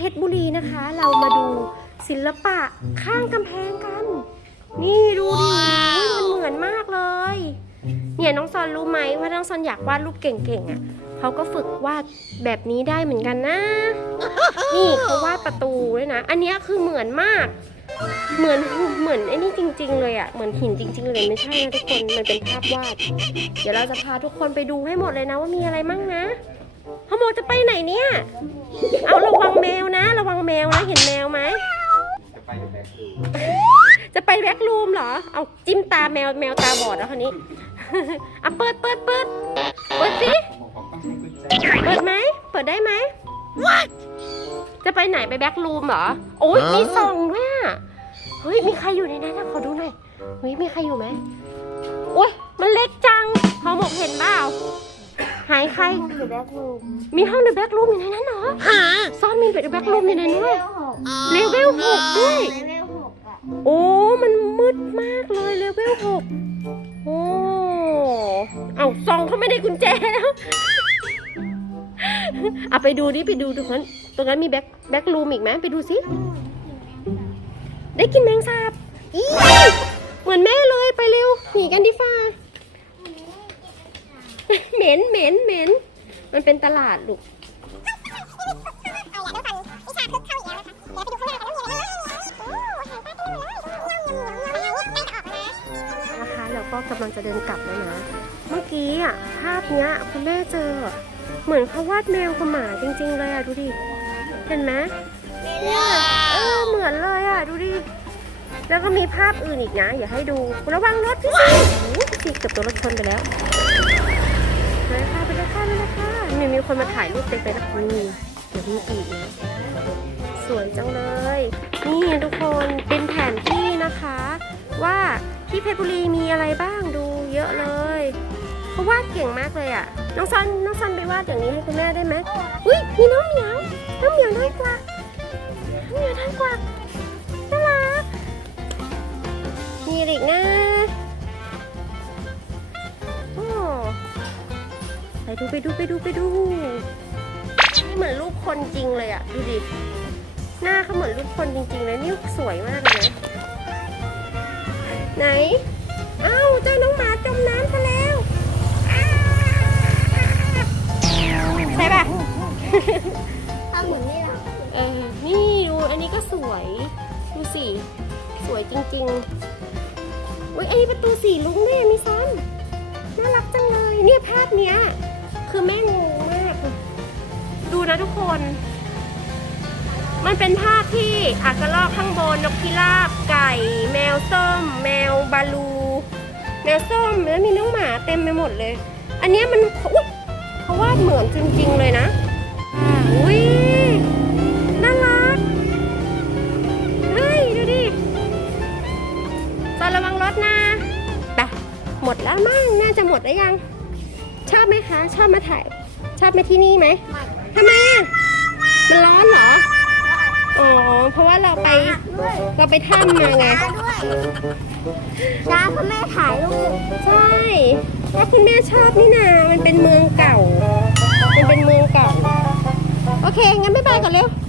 พชรบุรีนะคะ เรามาดูศิลปะข้างกำแพงกัน นี่ดูดิมันเหมือนมากเลย เนี่ยน้องซอนรู้ไหมว่าน้องซอนอยากวาดรูปเก่งๆอะเขาก็ฝึกวาดแบบนี้ได้เหมือนกันนะ นี่เขาวาดประตูด้วยนะ อันนี้คือเหมือนมาก เหมือนเหมือนไอ้นี่จริง ๆ เลยอะ เหมือนหินจริง ๆ เลยไม่ใช่นะทุกคน มันเป็นภาพวาด เดี๋ยวเราจะพาทุกคนไปดูให้หมดเลยนะว่ามีอะไรมั่งนะฮโมจะไปไหนเนี่ย เอาระวัง รูมเหรอ เอาจิ้มตาแมวแมวตาบอดแล้วคนนี้ อะเปิดเปิดเปิดเปิดสิผมบอกต้องให้กุญแจเปิดไหม เปิดได้ไหมจะไปไหนไปแบ็กรูมเหรอ โอ้ยมีซองด้วยอะเฮ้ยมีใครอยู่ในนั้นนะขอดูหน่อย เฮ้ยมีใครอยู่ไหมโอ้ยมันเล็กจังพอหมกเห็นเปล่าหายใครหรือแบ็กรูมมีห้องเดอะแบ็กรูมอยู่ในนั้นเหรอซ่อนมีเดอะแบ็กรูมอยู่ในนั้นด้วยเลเวลหกด้วย เลเวลหกอะ โอ้ มันมืดมากเลยเลเวลหกโอ้ เอาซองเขาไม่ได้กุญแจแล้วเอาไปดูดิไปดูตรงนั้นตรงนั้นมีแบ็คแบ็ครูมอีกไหมไปดูสิ ได้กินแมงสาบอีเหมือนแม่เลยไปเร็วหนีกันดิฟ้าเหม็นเหม็นเหม็นมันเป็นตลาดลูก ก็กำลังจะเดินกลับแล้วนะ เมื่อกี้อะภาพเนี้ยคุณแม่เจอ เหมือนเขาวาดแมวกับหมาจริง ๆ เลยอะดูดิ เห็นไหมเนี่ยเออเหมือนเลยอะดูดิ แล้วก็มีภาพอื่นอีกนะ อย่าให้ดูระวังรถพี่สิโอ้โหพี่เกือบโดนรถชนไปแล้วไปเลยค่ะไปเลยค่ะไปเลยค่ะมีมีคนมาถ่ายรูปเต็มไปนะนี่เดี๋ยวมีอีกนะสวยจังเลย นี่ทุกคนเป็นแผนที่นะคะว่า ที่เพชรบุรีมีอะไรบ้างดูเยอะเลยเขาวาดเก่งมากเลยอะ น้องซันน้องซันไปวาดอย่างนี้ให้คุณแม่ได้ไหมอุ้ยมีน้องเหมียวน้องเหมียวได้กว่าน้องเหมียวได้กว่าน่ารักมีอีกนะโอ้ไปดูไปดูไปดูไปดูเหมือนรูปคนจริงเลยอะ ดูดิ หน้าเขาเหมือนรูปคนจริงๆเลยนี่สวยมากเลยนะ ไหนเอ้าเจ้าน้องหมาจมน้ำซะแล้ว ใช่ปะทำเหมือนนี่แหละเออ นี่ดู อันนี้ก็สวย ดูสิ สวยจริงๆอุ้ยอันนี้ประตูสีลุ้งด้วยมีซ้อนน่ารักจังเลย เนี่ยภาพเนี้ย คือแม่งงมาก ดูนะทุกคน มันเป็นภาพที่อากระรอกข้างบน นกพิราบ ไก่ แมวส้ม แมวบาลูแมวส้มแล้วมีน้องหมาเต็มไปหมดเลย อันเนี้ยมันอุ๊ยเขาวาดเหมือนจริงๆเลยนะอ่าอุ้ยน่ารักเฮ้ยดูดิตอนระวังรถนะไปหมดแล้วมั้งน่าจะหมดแล้วยัง ชอบไหมคะ ชอบมาถ่าย ชอบมาที่นี่ไหมทำไมอะมันร้อนเหรอ อ๋อ เพราะว่าเราไป ด้วยเราไปถ้ำมาไง ช้าด้วยช้าเพราะแม่ถ่ายรูปใช่เพราะคุณแม่ชอบนี่นามันเป็นเมืองเก่า มันเป็นเมืองเก่า โอเค งั้นบ๊ายบายก่อนเร็วบ๊ายบาย